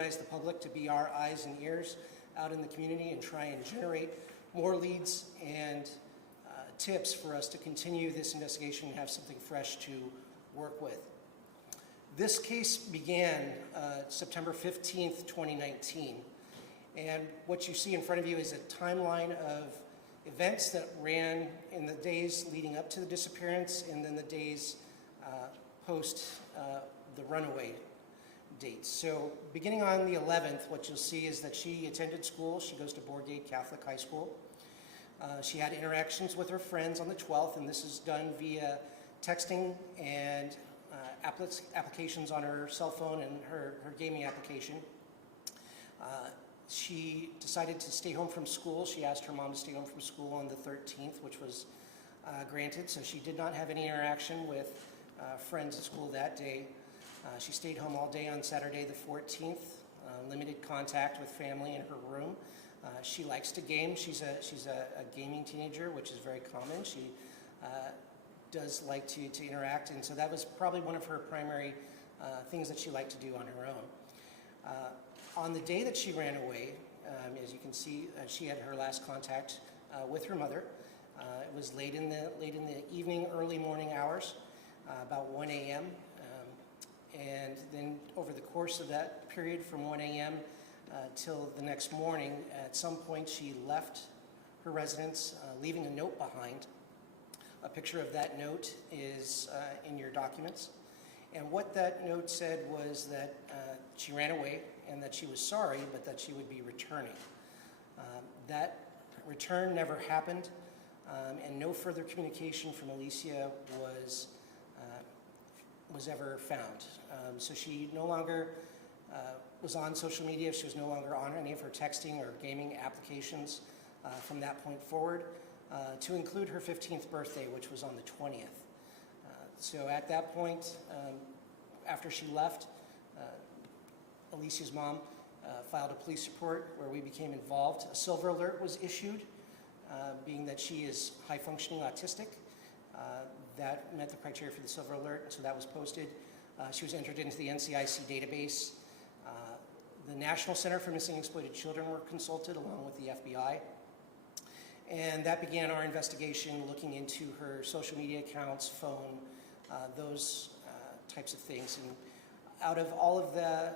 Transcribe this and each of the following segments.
The public to be our eyes and ears out in the community and try and generate more leads and tips for us to continue this investigation and have something fresh to work with. This case began September 15th, 2019, and what you see in front of you is a timeline of events that ran in the days leading up to the disappearance and then the days post the runaway dates. So beginning on the 11th, what you'll see is that she attended school. She goes to Bourgate Catholic High School. She had interactions with her friends on the 12th, and this is done via texting and applications on her cell phone and her gaming application. She decided to stay home from school. She asked her mom to stay home from school on the 13th, which was granted, so she did not have any interaction with friends at school that day. She stayed home all day on Saturday the 14th, limited contact with family in her room. She likes to game. She's a gaming teenager, which is very common. She does like to interact, and so that was probably one of her primary things that she liked to do on her own. On the day that she ran away, as you can see, she had her last contact with her mother. It was late in the evening, early morning hours, about 1 a.m. And then over the course of that period from 1 a.m. Till the next morning, at some point she left her residence, leaving a note behind. A picture of that note is in your documents. And what that note said was that she ran away and that she was sorry, but that she would be returning. That return never happened, and no further communication from Alicia was ever found. So she no longer was on social media. She was no longer on any of her texting or gaming applications from that point forward, to include her 15th birthday, which was on the 20th. So at that point, after she left, Alicia's mom filed a police report where we became involved. A silver alert was issued, being that she is high-functioning autistic. That met the criteria for the silver alert, so that was posted. She was entered into the NCIC database. The National Center for Missing and Exploited Children were consulted along with the FBI. And that began our investigation, looking into her social media accounts, phone, those types of things. And out of all of the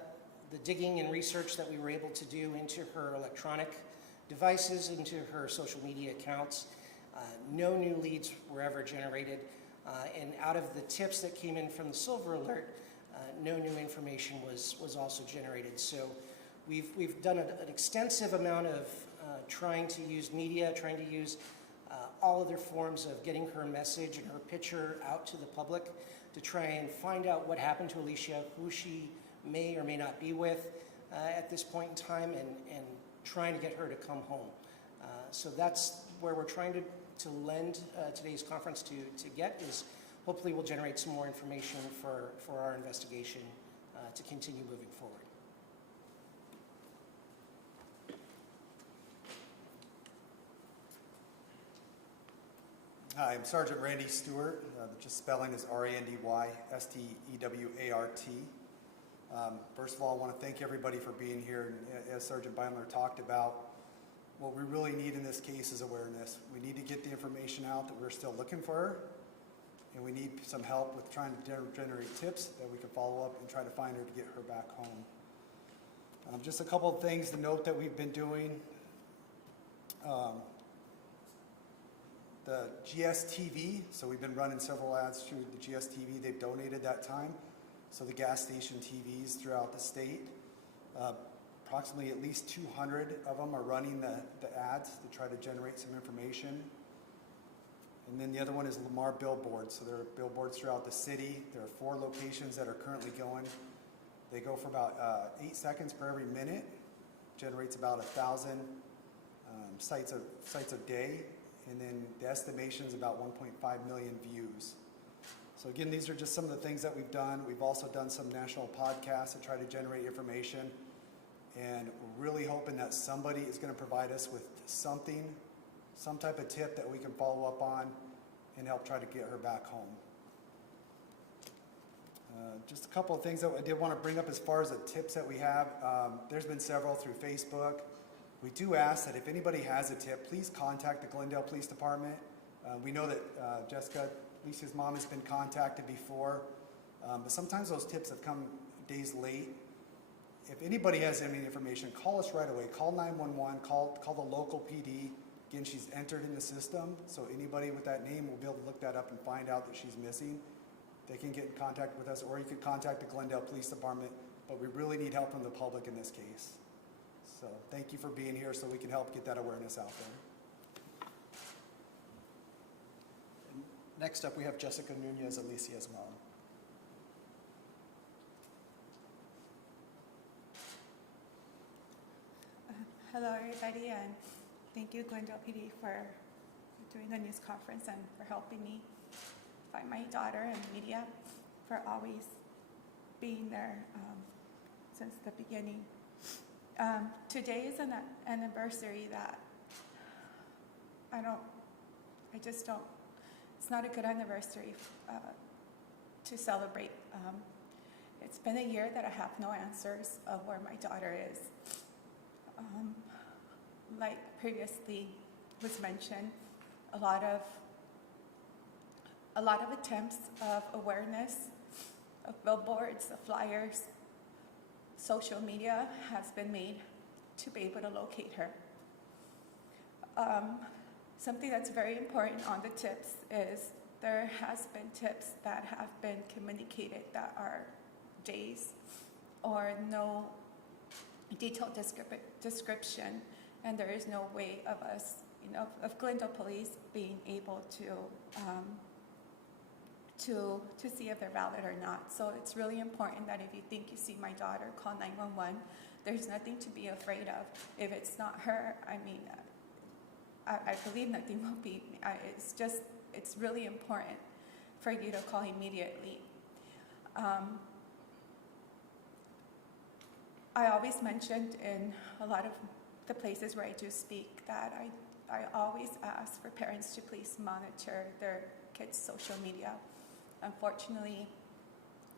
digging and research that we were able to do into her electronic devices, into her social media accounts, no new leads were ever generated. And out of the tips that came in from the silver alert, no new information was also generated. So we've done an extensive amount of trying to use media, trying to use all other forms of getting her message and her picture out to the public to try and find out what happened to Alicia, who she may or may not be with at this point in time, and trying to get her to come home. So that's where we're trying to lend today's conference to get, is hopefully we'll generate some more information for our investigation to continue moving forward. Hi, I'm Sgt Randy Stewart. The spelling is R-A-N-D-Y-S-T-E-W-A-R-T. First of all, I want to thank everybody for being here. And as Sergeant Beimler talked about, what we really need in this case is awareness. We need to get the information out that we're still looking for her, and we need some help with trying to generate tips that we can follow up and try to find her to get her back home. Just a couple of things to note that we've been doing. The GSTV, so we've been running several ads through the GSTV. They've donated that time. So the gas station TVs throughout the state, approximately at least 200 of them are running the ads to try to generate some information. And then the other one is Lamar billboards. So there are billboards throughout the city. There are 4 locations that are currently going. They go for about 8 seconds per every minute. Generates about 1,000 sites a day. And then the estimation is about 1.5 million views. So again, these are just some of the things that we've done. We've also done some national podcasts to try to generate information. And we're really hoping that somebody is going to provide us with something, some type of tip that we can follow up on and help try to get her back home. Just a couple of things that I did want to bring up as far as the tips that we have. There's been several through Facebook. We do ask that if anybody has a tip, please contact the Glendale Police Department. We know that Jessica, Alicia's mom, has been contacted before, but sometimes those tips have come days late. If anybody has any information, call us right away. Call 911, call the local PD. Again, she's entered in the system, so anybody with that name will be able to look that up and find out that she's missing. They can get in contact with us, or you could contact the Glendale Police Department, but we really need help from the public in this case. So thank you for being here so we can help get that awareness out there. And next up, we have Jessica Nunez, Alicia's mom. Hello, everybody, and thank you, Glendale PD, for doing the news conference and for helping me find my daughter, and media for always being there since the beginning. Today is an anniversary that it's not a good anniversary to celebrate. It's been a year that I have no answers of where my daughter is. Like previously was mentioned, a lot of attempts of awareness, of billboards, of flyers, social media has been made to be able to locate her. Something that's very important on the tips is there has been tips that have been communicated that are days or no detailed description, and there is no way of us, of Glendale Police being able to see if they're valid or not. So it's really important that if you think you see my daughter, call 911. There's nothing to be afraid of. If it's not her, I believe nothing will be. It's really important for you to call immediately. I always mentioned in a lot of the places where I do speak that I always ask for parents to please monitor their kids' social media. Unfortunately,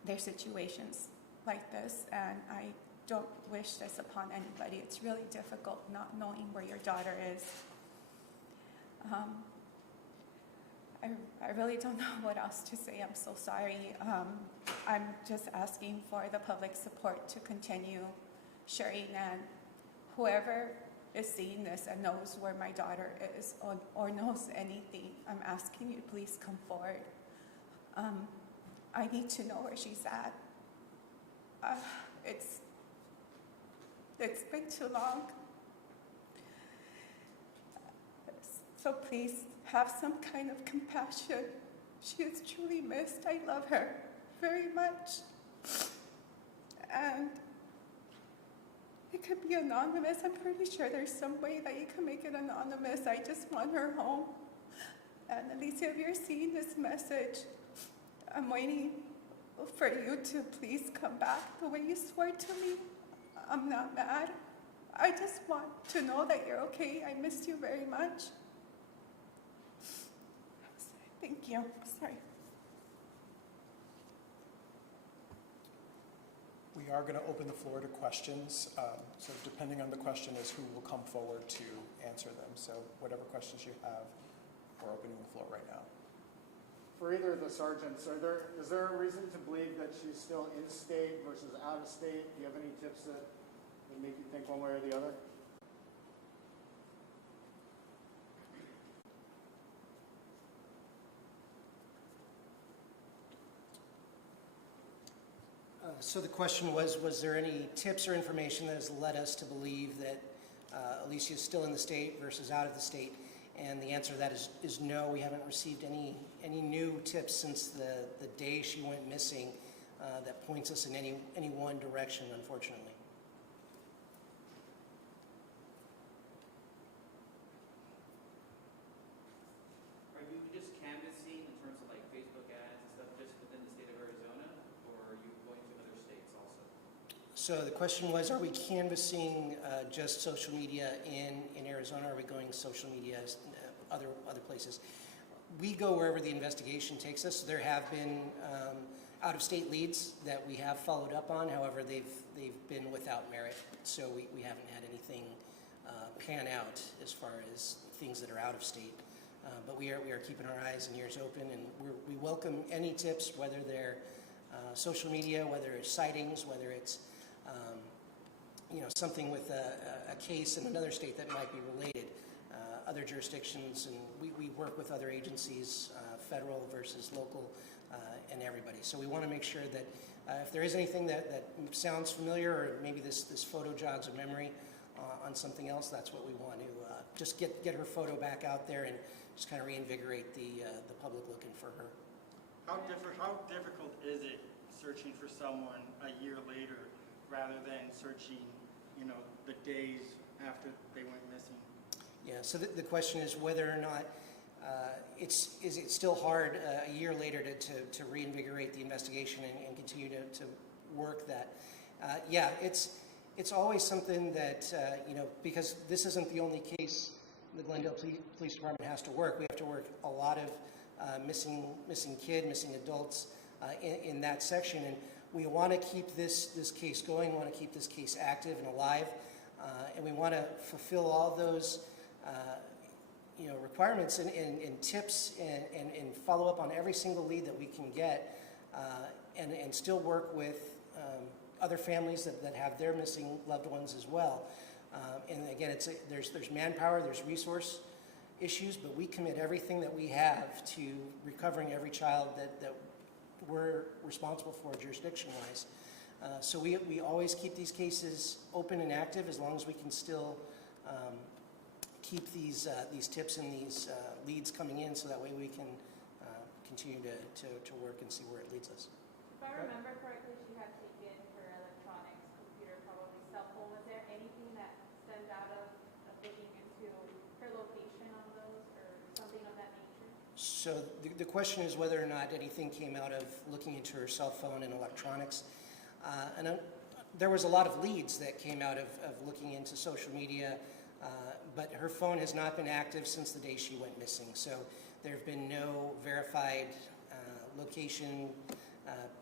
there are situations like this, and I don't wish this upon anybody. It's really difficult not knowing where your daughter is. I really don't know what else to say. I'm so sorry. I'm just asking for the public support to continue sharing, and whoever is seeing this and knows where my daughter is or knows anything, I'm asking you please come forward. I need to know where she's at. It's been too long. So please have some kind of compassion. She is truly missed. I love her very much. And it could be anonymous. I'm pretty sure there's some way that you can make it anonymous. I just want her home. And Alicia, if you're seeing this message, I'm waiting for you to please come back the way you swore to me. I'm not mad. I just want to know that you're okay. I miss you very much. Thank you. Sorry. We are going to open the floor to questions. So depending on the question is who will come forward to answer them. So whatever questions you have, we're opening the floor right now. For either of the sergeants, is there a reason to believe that she's still in state versus out of state? Do you have any tips that make you think one way or the other? So the question was there any tips or information that has led us to believe that Alicia is still in the state versus out of the state? And the answer to that is no. We haven't received any new tips since the day she went missing that points us in any one direction, unfortunately. Are you just canvassing in terms of like Facebook ads and stuff just within the state of Arizona, or are you going to other states also? So the question was, are we canvassing just social media in Arizona, or are we going social media other places? We go wherever the investigation takes us. There have been out-of-state leads that we have followed up on. However, they've been without merit, so we haven't had anything pan out as far as things that are out of state. But we are keeping our eyes and ears open, and we welcome any tips, whether they're social media, whether it's sightings, whether it's something with a case in another state that might be related. Other jurisdictions, and we work with other agencies, federal versus local, and everybody. So we want to make sure that if there is anything that sounds familiar, or maybe this photo jogs a memory on something else, that's what we want to just get her photo back out there and just kind of reinvigorate the public looking for her. How difficult is it searching for someone a year later rather than searching, the days after they went missing? Yeah, so the question is whether or not is it still hard a year later to reinvigorate the investigation and continue to work that? Yeah, it's always something that, because this isn't the only case the Glendale Police Department has to work. We have to work a lot of missing adults in that section, and we want to keep this case going. We want to keep this case active and alive, and we want to fulfill all those requirements and tips and follow up on every single lead that we can get, and still work with other families that have their missing loved ones as well. And again, there's manpower, there's resource issues, but we commit everything that we have to recovering every child that we're responsible for jurisdiction-wise. So we always keep these cases open and active as long as we can still keep these tips and these leads coming in, so that way we can continue to work and see where it leads us. If I remember correctly, she had taken her electronics, computer, probably cell phone. Was there anything that stemmed out of looking into her location on those or something of that nature? So the question is whether or not anything came out of looking into her cell phone and electronics. There was a lot of leads that came out of looking into social media, but her phone has not been active since the day she went missing. So there have been no verified location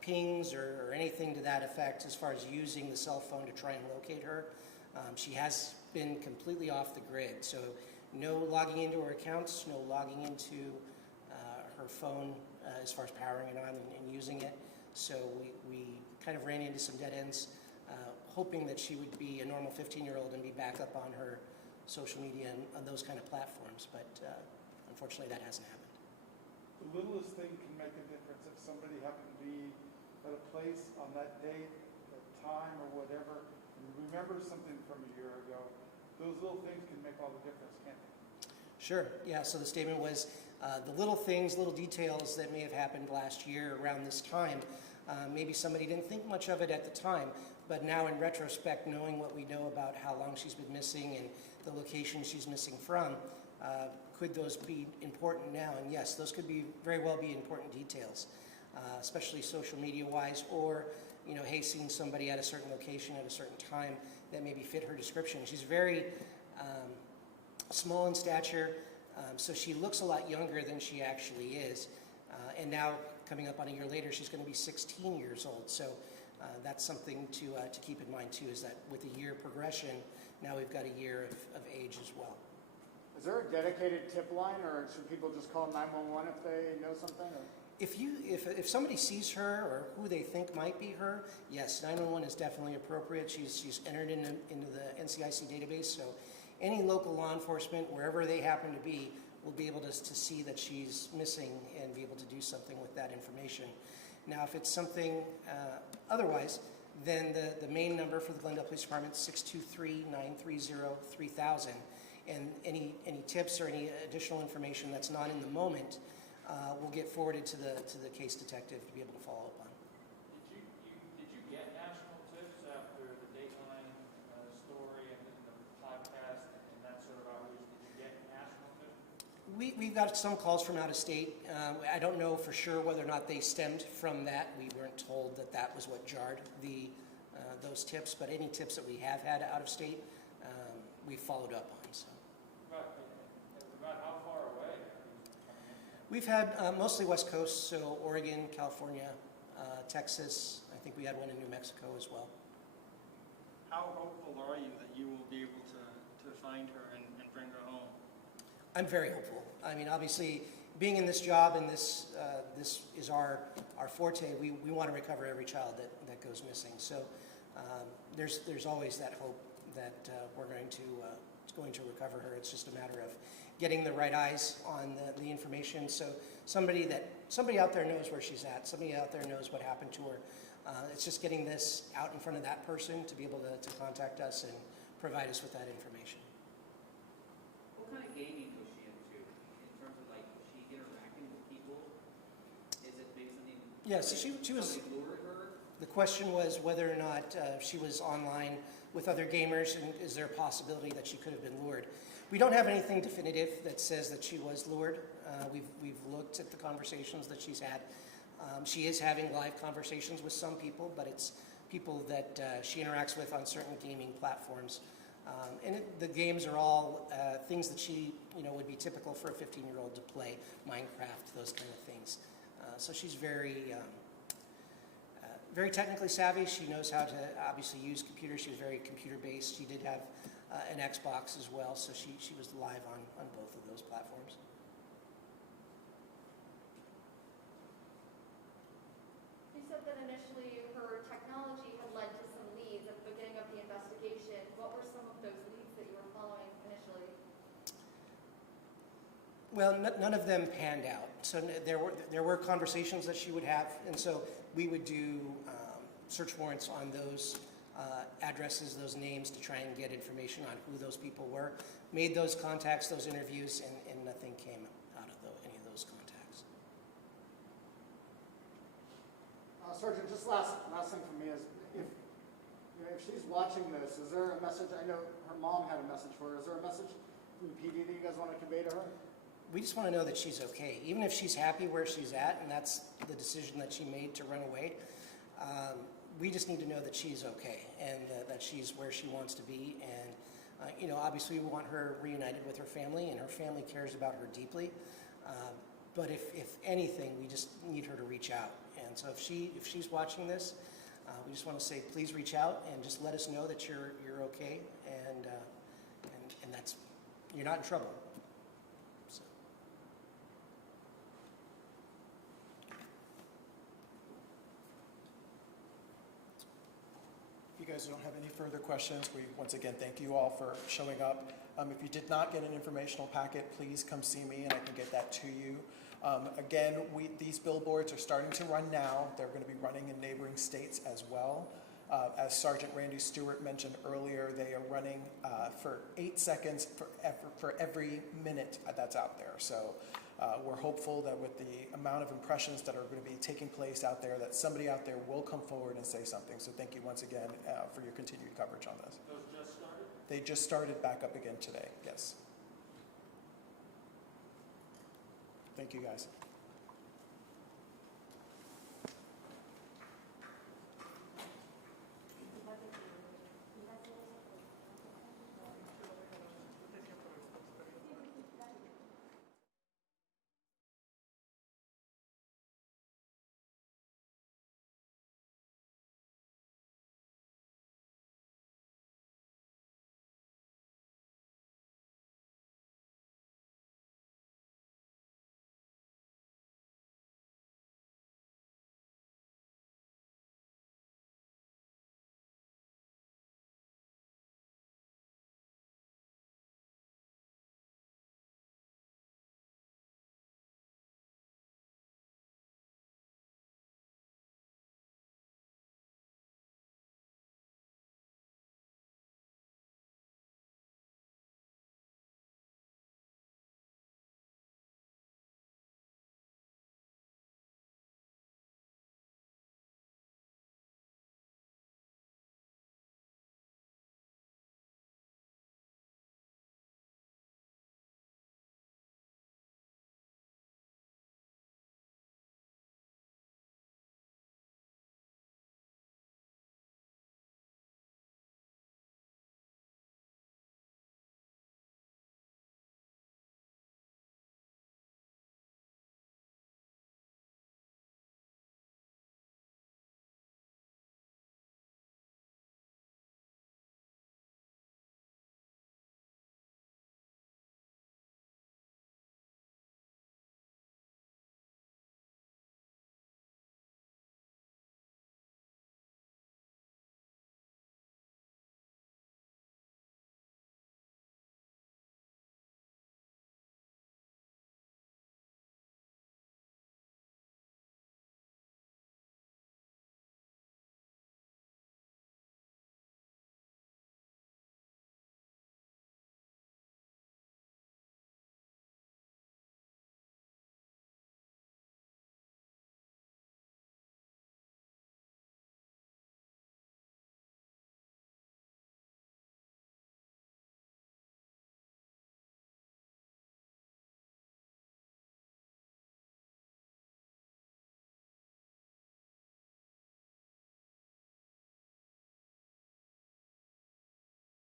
pings or anything to that effect as far as using the cell phone to try and locate her. She has been completely off the grid, so no logging into her accounts, no logging into her phone as far as powering it on and using it. So we kind of ran into some dead ends, hoping that she would be a normal 15-year-old and be back up on her social media and on those kind of platforms, but unfortunately that hasn't happened. The littlest thing can make a difference. If somebody happened to be at a place on that date, that time, or whatever, and remember something from a year ago, those little things can make all the difference, can't they? Sure, yeah, so the statement was the little things, little details that may have happened last year around this time. Maybe somebody didn't think much of it at the time, but now in retrospect, knowing what we know about how long she's been missing and the location she's missing from, could those be important now? And yes, those could very well be important details, especially social media wise, or hey, seeing somebody at a certain location at a certain time that maybe fit her description. She's very small in stature, so she looks a lot younger than she actually is. And now, coming up on a year later, she's going to be 16 years old. So that's something to keep in mind too, is that with the year progression, now we've got a year of age as well. Is there a dedicated tip line, or should people just call 911 if they know something? Or? If somebody sees her or who they think might be her, yes, 911 is definitely appropriate. She's entered into the NCIC database, so any local law enforcement, wherever they happen to be, will be able to see that she's missing and be able to do something with that information. Now, if it's something otherwise, then the main number for the Glendale Police Department is 623-930-3000. And any tips or any additional information that's not in the moment will get forwarded to the case detective to be able to follow up on. Did you get national tips after the Dateline story and the podcast and that sort of outreach? Did you get national tips? We've got some calls from out of state. I don't know for sure whether or not they stemmed from that. We weren't told that was what jarred those tips, but any tips that we have had out of state, we followed up on. So. About how far away are you coming in? We've had mostly West Coast, so Oregon, California, Texas. I think we had one in New Mexico as well. How hopeful are you that you will be able to find her and bring her home? I'm very hopeful. I mean, obviously, being in this job and this is our forte, we want to recover every child that goes missing. So there's always that hope that we're going to recover her. It's just a matter of getting the right eyes on the information. So somebody out there knows where she's at. Somebody out there knows what happened to her. It's just getting this out in front of that person to be able to contact us and provide us with that information. What kind of gaming was she into? In terms of like, was she interacting with people? Is it maybe something? Yes, she was. Somebody lured her? The question was whether or not she was online with other gamers, and is there a possibility that she could have been lured? We don't have anything definitive that says that she was lured. We've looked at the conversations that she's had. She is having live conversations with some people, but it's people that she interacts with on certain gaming platforms. The games are all things that she, would be typical for a 15-year-old to play, Minecraft, those kind of things. So she's very technically savvy. She knows how to obviously use computers. She was very computer-based. She did have an Xbox as well, so she was live on both of those platforms. You said that initially her technology had led to some leads at the beginning of the investigation. What were some of those leads that you were following initially? Well, none of them panned out. So there were conversations that she would have, and so we would do search warrants on those addresses, those names, to try and get information on who those people were. Made those contacts, those interviews, and nothing came out of any of those contacts. Sergeant, just last thing for me is, if she's watching this, is there a message? I know her mom had a message for her. Is there a message from the PD that you guys want to convey to her? We just want to know that she's okay. Even if she's happy where she's at, and that's the decision that she made to run away, we just need to know that she's okay and that she's where she wants to be. And, obviously we want her reunited with her family, and her family cares about her deeply. But if anything, we just need her to reach out. And so if she's watching this, we just want to say, please reach out and just let us know that you're okay, and that's, you're not in trouble. So. If you guys don't have any further questions, we once again thank you all for showing up. If you did not get an informational packet, please come see me and I can get that to you. Again, these billboards are starting to run now. They're going to be running in neighboring states as well. As Sgt Randy Stewart mentioned earlier, they are running for 8 seconds for every minute that's out there. So we're hopeful that with the amount of impressions that are going to be taking place out there, that somebody out there will come forward and say something. So thank you once again for your continued coverage on this. Those just started? They just started back up again today, yes. Thank you, guys.